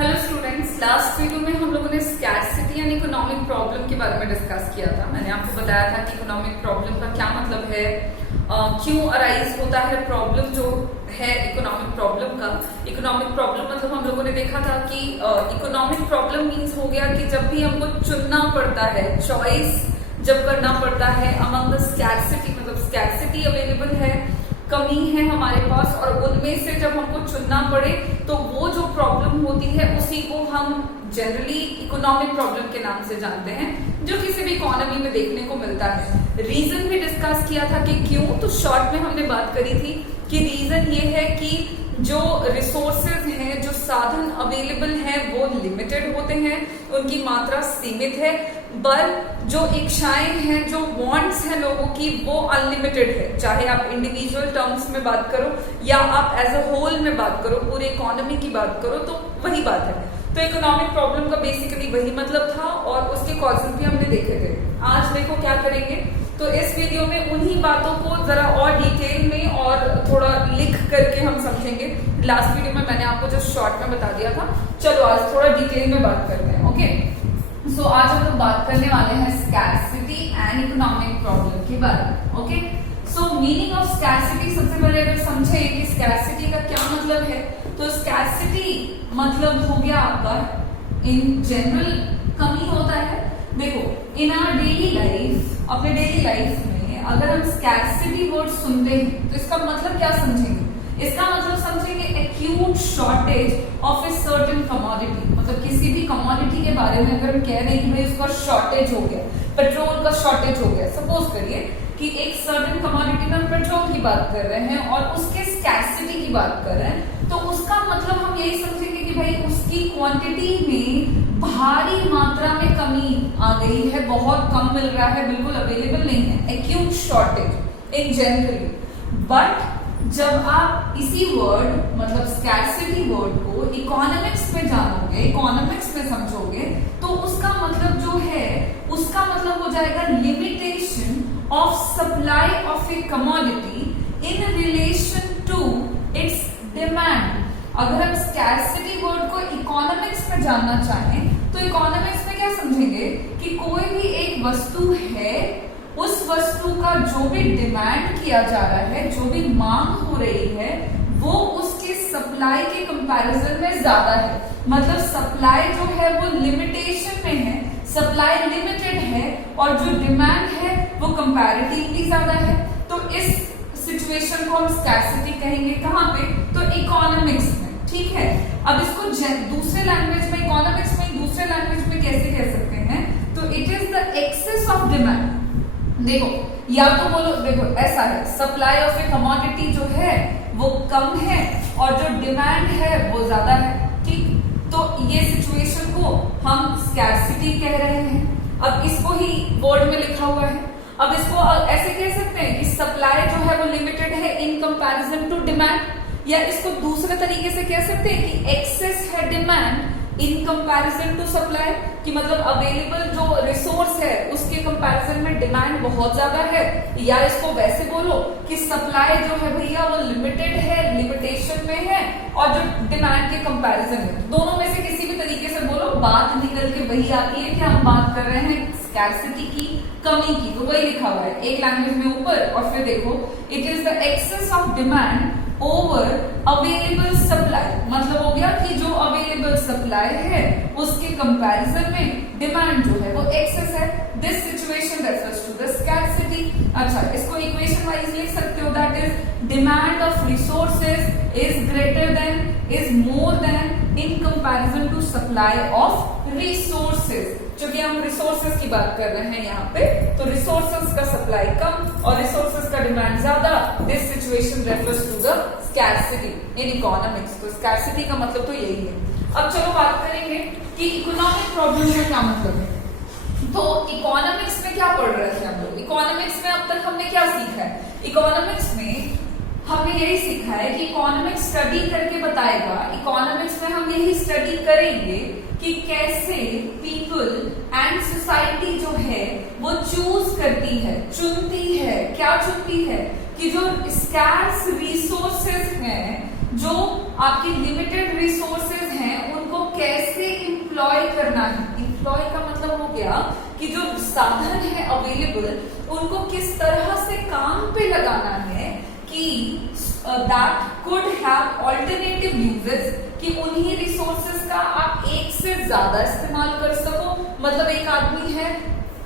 Hello students, last video में हम लोगों ने स्कैरसिटी एंड इकोनॉमिक प्रॉब्लम के बारे में डिस्कस किया था। मैंने आपको बताया था कि इकोनॉमिक प्रॉब्लम का क्या मतलब है, क्यों अराइज होता है प्रॉब्लम जो है इकोनॉमिक प्रॉब्लम का। इकोनॉमिक प्रॉब्लम मतलब हम लोगों ने देखा था कि इकोनॉमिक प्रॉब्लम मीन्स हो गया कि जब भी हमको चुनना पड़ता है, चॉइस जब करना पड़ता है अमंग द स्कैरसिटी, मतलब स्कैरसिटी अवेलेबल है, कमी है हमारे पास, और उनमें से जब हमको चुनना पड़े तो वो जो प्रॉब्लम होती है उसी को हम जनरली इकोनॉमिक प्रॉब्लम के नाम से जानते हैं, जो किसी भी इकोनॉमी में देखने को मिलता है। रीजन भी डिस्कस किया था कि क्यों, तो शॉर्ट में हमने बात करी थी कि रीजन ये है कि जो रिसोर्सेज हैं, जो साधन अवेलेबल हैं वो लिमिटेड होते हैं, उनकी मात्रा सीमित है, पर जो इच्छाएं हैं, जो वांट्स हैं लोगों की, वो अनलिमिटेड है। चाहे आप इंडिविजुअल टर्म्स में बात करो या आप एज अ होल में बात करो, पूरे इकोनॉमी की बात करो, तो वही बात है। तो इकोनॉमिक प्रॉब्लम का बेसिकली वही मतलब था और उसके कॉजेज भी हमने देखे थे। आज देखो क्या करेंगे, तो इस वीडियो में उन्हीं बातों को जरा और डिटेल में और थोड़ा लिख करके हम समझेंगे। लास्ट वीडियो में मैंने आपको जो शॉर्ट में बता दिया था, चलो आज थोड़ा डिटेल में बात करते हैं। ओके, सो आज हम लोग बात करने वाले हैं स्कैरसिटी एंड इकोनॉमिक प्रॉब्लम के बारे में। Okay, so meaning of scarcity, सबसे पहले अगर समझे कि स्कैरसिटी का क्या मतलब है, तो स्कैरसिटी मतलब हो गया आपका इन जनरल कमी होता है। देखो, इन आवर डेली लाइफ, अपने डेली लाइफ में अगर हम स्कैरसिटी वर्ड सुनते हैं तो इसका मतलब क्या समझेंगे? इसका मतलब समझेंगे acute shortage of a certain commodity, मतलब किसी भी कमोडिटी के बारे में अगर हम कह रहे हैं कि भाई उसका शॉर्टेज हो गया, पेट्रोल का शॉर्टेज हो गया, सपोज करिए कि एक सर्टेन कमोडिटी में हम पेट्रोल की बात कर रहे हैं और उसके स्कैरसिटी की बात कर रहे हैं, तो उसका मतलब हम यही समझेंगे कि भाई उसकी क्वांटिटी में भारी मात्रा में कमी आ गई है, बहुत कम मिल रहा है, बिल्कुल अवेलेबल नहीं है, acute shortage in generally. But जब आप इसी वर्ड मतलब स्कैरसिटी वर्ड को इकोनॉमिक्स में जानोगे, इकोनॉमिक्स में समझोगे, तो उसका मतलब जो है, उसका मतलब हो जाएगा limitation of supply of a commodity in relation to its demand. अगर हम स्कैरसिटी वर्ड को इकोनॉमिक्स में जानना चाहें तो इकोनॉमिक्स में क्या समझेंगे कि कोई भी एक वस्तु है, उस वस्तु का जो भी डिमांड किया जा रहा है, जो भी मांग हो रही है, वो उसके सप्लाई के कंपैरिजन में ज्यादा है। मतलब सप्लाई जो है वो लिमिटेशन में है, सप्लाई लिमिटेड है, और जो डिमांड है वो कंपैरेटिवली ज्यादा है। तो इस सिचुएशन को हम स्कैरसिटी कहेंगे। कहाँ पे? तो इकोनॉमिक्स में। ठीक है, अब इसको दूसरे लैंग्वेज में, इकोनॉमिक्स में दूसरे लैंग्वेज में कैसे कह सकते हैं? तो it is the excess of demand. देखो, या तो बोलो, देखो ऐसा है, सप्लाई ऑफ ए कमोडिटी जो है वो कम है और जो डिमांड है वो ज्यादा है। ठीक, तो ये सिचुएशन को हम स्कैरसिटी कह रहे हैं। अब इसको ही वर्ड में लिखा हुआ है, अब इसको ऐसे कह सकते हैं कि सप्लाई जो है वो लिमिटेड है इन कंपैरिजन टू डिमांड, या इसको दूसरे तरीके से कह सकते हैं कि एक्सेस है demand in comparison to supply, कि मतलब अवेलेबल जो रिसोर्स है उसके कंपैरिजन में डिमांड बहुत ज्यादा है। या इसको वैसे बोलो कि सप्लाई जो है भैया वो लिमिटेड है, लिमिटेशन में है, और जो डिमांड के कंपैरिजन में, दोनों में से किसी भी तरीके से बोलो, बात निकल के वही आती है कि हम बात कर रहे हैं स्कैरसिटी की, कमी की। तो वही लिखा हुआ है एक लैंग्वेज में ऊपर, और फिर देखो it is the excess of demand over available supply, मतलब हो गया कि जो अवेलेबल सप्लाई है उसके कंपैरिजन में डिमांड जो है वो एक्सेस है। This situation refers to the scarcity. अच्छा, इसको इक्वेशन वाइज लिख सकते हो, that is demand of resources is greater than, is more than in comparison to supply of resources. क्योंकि हम रिसोर्सेज की बात कर रहे हैं यहाँ पे, तो रिसोर्सेज का सप्लाई कम और रिसोर्सेज का डिमांड ज्यादा। This situation refers to the scarcity in economics. तो स्कैरसिटी का मतलब तो यही है। अब चलो बात करेंगे कि इकोनॉमिक प्रॉब्लम का क्या मतलब है। तो इकोनॉमिक्स में क्या पढ़ रहे थे हम लोग? इकोनॉमिक्स में अब तक हमने क्या सीखा है? इकोनॉमिक्स में हमने यही सीखा है कि इकोनॉमिक्स स्टडी करके बताएगा, इकोनॉमिक्स में हम यही स्टडी करेंगे कि कैसे पीपल एंड सोसाइटी जो है वो चूज करती है, चुनती है। क्या चुनती है? कि जो स्कैर्स रिसोर्सेज हैं, जो आपके लिमिटेड रिसोर्सेज हैं, उनको कैसे इंप्लॉय करना है। इंप्लॉय का मतलब हो गया कि जो साधन है अवेलेबल उनको किस तरह से काम पे लगाना है कि that could have alternative uses, कि उन्हीं रिसोर्सेज का आप एक से ज्यादा इस्तेमाल कर सको। मतलब एक आदमी है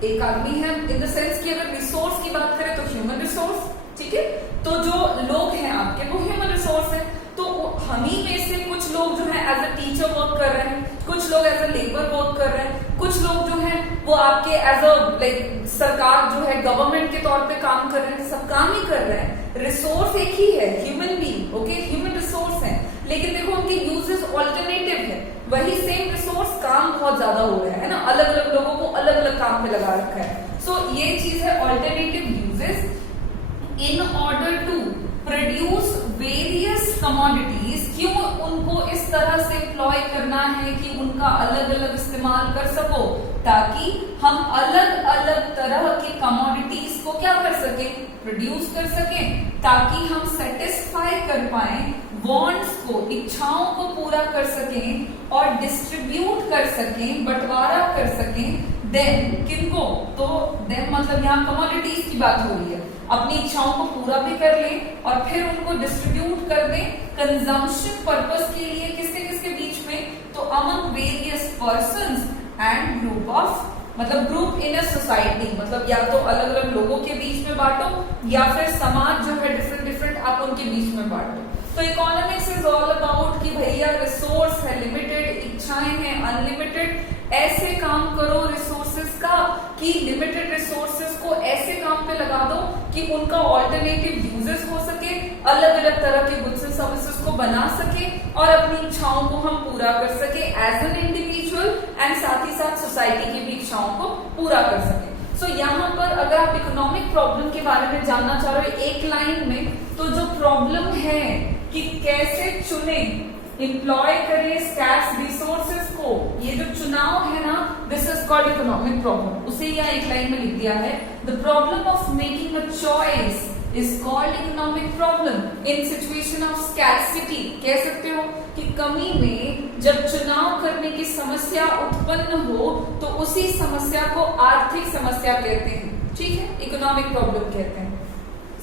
इन द सेंस कि अगर रिसोर्स की बात करें तो ह्यूमन रिसोर्स, ठीक है, तो जो लोग हैं आपके वो ह्यूमन रिसोर्स है। तो हम ही में से कुछ लोग जो है एज अ टीचर वर्क कर रहे हैं, कुछ लोग एज अ लेबर वर्क कर रहे हैं, कुछ लोग जो है वो आपके एज अ लाइक सरकार जो है गवर्नमेंट के तौर पे काम कर रहे हैं, सब काम ही कर रहे हैं। रिसोर्स एक ही है, human being, okay, human resource है, लेकिन देखो उनके यूजेस ऑल्टरनेटिव है। वही सेम रिसोर्स काम बहुत ज्यादा हो रहा है ना, अलग अलग लोगों को अलग अलग काम पे लगा रखा है। सो ये चीज है alternative uses. In order to produce various commodities, क्यों उनको इस तरह से एम्प्लॉय करना है कि उनका अलग अलग इस्तेमाल कर सको, ताकि हम अलग अलग तरह के कमोडिटीज को क्या कर सके, प्रोड्यूस कर सके, ताकि हम सेटिस्फाई कर पाए वांट्स को, इच्छाओं को पूरा कर सकें और डिस्ट्रीब्यूट कर सकें, बंटवारा कर सकें। देन किनको, तो देन मतलब यहाँ कमोडिटीज की बात हो रही है, अपनी इच्छाओं को पूरा भी कर लें और फिर उनको डिस्ट्रीब्यूट कर दें कंजम्पशन पर्पस के लिए। किसके किसके बीच में, तो among various persons and group of, मतलब ग्रुप इन अ सोसाइटी, मतलब या तो अलग अलग लोगों के बीच में बांटो या फिर समाज जो है डिफरेंट डिफरेंट आप उनके बीच में बांटो। तो इकोनॉमिक्स इज ऑल अबाउट कि भैया रिसोर्स है लिमिटेड, इच्छाएं हैं अनलिमिटेड, ऐसे काम करो रिसोर्सेज का कि लिमिटेड रिसोर्सेज को ऐसे काम पे लगा दो कि उनका ऑल्टरनेटिव यूजेस हो सके, अलग अलग तरह के गुड्स एंड सर्विसेज को बना सके और अपनी इच्छाओं को हम पूरा कर सके एज एन इंडिविजुअल एंड साथ ही साथ सोसाइटी की भी इच्छाओं को पूरा कर सके। सो यहाँ पर अगर आप इकोनॉमिक प्रॉब्लम के बारे में जानना चाह रहे हो एक लाइन में, तो जो प्रॉब्लम है कि कैसे चुने, एम्प्लॉय करें स्कैर्स रिसोर्सेज को, ये जो चुनाव है ना, this is called economic problem. उसे यहाँ एक लाइन में लिख दिया है, the problem of making a choice is called economic problem in situation of scarcity. कह सकते हो कि कमी में जब चुनाव करने की समस्या उत्पन्न हो तो उसी समस्या को आर्थिक समस्या कहते हैं, ठीक है, इकोनॉमिक प्रॉब्लम कहते हैं।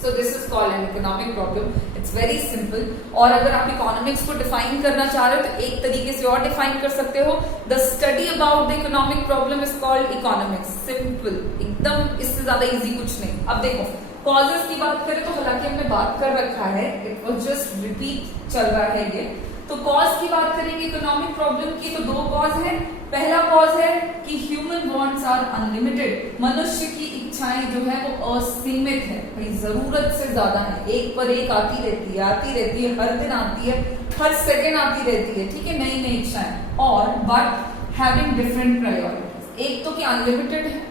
So this is called an economic problem. It's very simple. और अगर आप इकोनॉमिक्स को डिफाइन करना चाह रहे हो तो एक तरीके से और डिफाइन कर सकते हो, the study about the economic problem is called economics. Simple, एकदम, इससे ज्यादा इजी कुछ नहीं। अब देखो कॉजेस की बात करें तो हालांकि हमने बात कर रखा है, इट वाज जस्ट रिपीट चल रहा है ये। तो कॉज की बात करेंगे इकोनॉमिक प्रॉब्लम की, तो दो कॉज है। पहला कॉज है कि ह्यूमन वांट्स आर अनलिमिटेड, मनुष्य की इच्छाएं जो है वो असीमित है, भाई जरूरत से ज्यादा है, एक पर एक आती रहती है, हर दिन आती है, हर सेकंड आती रहती है, ठीक है, नई नई इच्छाएं। और बट हैविंग डिफरेंट प्रायोरिटीज, एक तो कि अनलिमिटेड है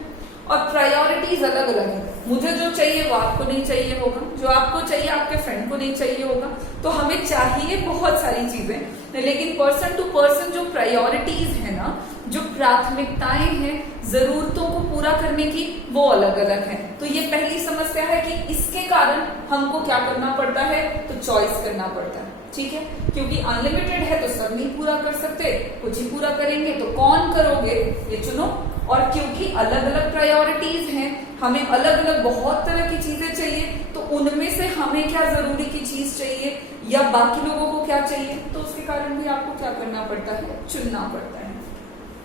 और प्रायोरिटीज अलग अलग है। मुझे जो चाहिए वो आपको नहीं चाहिए होगा, जो आपको चाहिए आपके फ्रेंड को नहीं चाहिए होगा। तो हमें चाहिए बहुत सारी चीजें, लेकिन पर्सन टू पर्सन जो प्रायोरिटीज है ना, जो प्राथमिकताएं हैं जरूरतों को पूरा करने की, वो अलग अलग है। तो ये पहली समस्या है कि इसके कारण हमको क्या करना पड़ता है, तो चॉइस करना पड़ता है, ठीक है, क्योंकि अनलिमिटेड है तो सब नहीं पूरा कर सकते, कुछ ही पूरा करेंगे, तो कौन करोगे ये चुनो। और क्योंकि अलग अलग प्रायोरिटीज हैं, हमें अलग अलग बहुत तरह की चीजें चाहिए, तो उनमें से हमें क्या जरूरी की चीज चाहिए या बाकी लोगों को क्या चाहिए, तो उसके कारण भी आपको क्या करना पड़ता है, चुनना पड़ता है,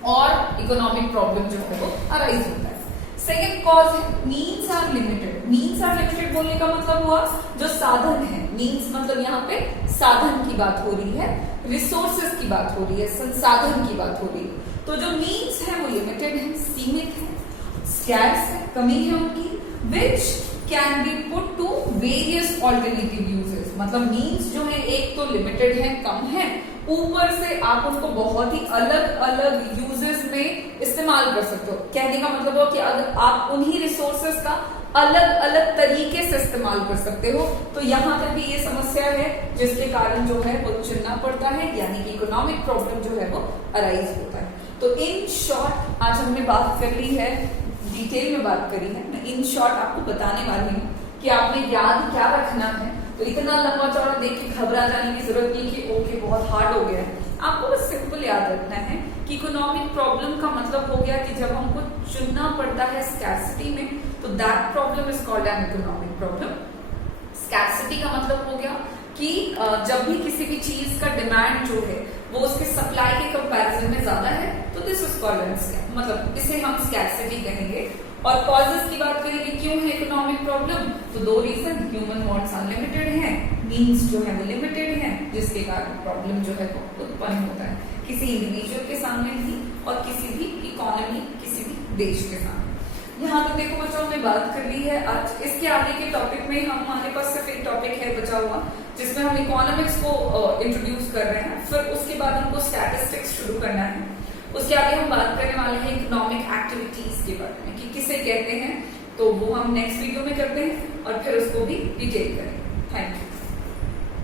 और इकोनॉमिक प्रॉब्लम जो है वो अराइज होता है। सेकेंड कॉज है means are limited. Means are limited बोलने का मतलब हुआ जो साधन है, मीन्स मतलब यहाँ पे साधन की बात हो रही है, रिसोर्सेज की बात हो रही है, संसाधन की बात हो रही है। तो जो मीन्स है वो लिमिटेड है, सीमित है, स्कैर्स है, कमी है उनकी, which can be put to various alternative uses. मतलब मीन्स जो है एक तो लिमिटेड है, कम है, ऊपर से आप उनको बहुत ही अलग अलग यूजेस में इस्तेमाल कर सकते हो। कहने का मतलब हो कि अगर आप उन्हीं रिसोर्सेज का अलग अलग तरीके से इस्तेमाल कर सकते हो, तो यहाँ पे भी ये समस्या है जिसके कारण जो है वो चुनना पड़ता है, यानी कि इकोनॉमिक प्रॉब्लम जो है वो अराइज होता है। तो इन शॉर्ट आज हमने बात कर ली है, डिटेल में बात करी है, मैं इन शॉर्ट आपको बताने वाली हूँ कि आपने याद क्या रखना है। तो इतना लंबा चौड़ा देख के घबरा जाने की जरूरत नहीं कि ओके बहुत हार्ड हो गया है, आपको बस सिंपल याद रखना है कि इकोनॉमिक प्रॉब्लम का मतलब हो गया कि जब हमको चुनना पड़ता है स्कैर्सिटी में, तो that problem is called an economic problem. Scarcity का मतलब हो गया कि जब भी किसी भी चीज का डिमांड जो है वो उसके सप्लाई के कंपैरिजन में ज्यादा है, तो दिस इज कॉल्ड एन, मतलब इसे हम स्कैर्सिटी कहेंगे। और कॉजेस की बात करें कि क्यों है इकोनॉमिक प्रॉब्लम, तो दो रीजन, ह्यूमन वांट्स अनलिमिटेड हैं, मींस जो है वो लिमिटेड हैं, जिसके कारण प्रॉब्लम जो है वो उत्पन्न होता है किसी इंडिविजुअल के सामने भी और किसी भी इकोनॉमी, किसी भी देश के सामने। यहाँ तो देखो बच्चों हमने बात कर ली है। आज इसके आगे के टॉपिक में हमारे पास सिर्फ एक टॉपिक है बचा हुआ, जिसमें हम इकोनॉमिक्स को इंट्रोड्यूस कर रहे हैं, फिर उसके बाद हमको स्टैटिस्टिक्स शुरू करना है। उसके आगे हम बात करने वाले हैं इकोनॉमिक एक्टिविटीज के बारे में कि किसे कहते हैं, तो वो हम नेक्स्ट वीडियो में करते हैं और फिर उसको भी डिटेल करेंगे। Thank you.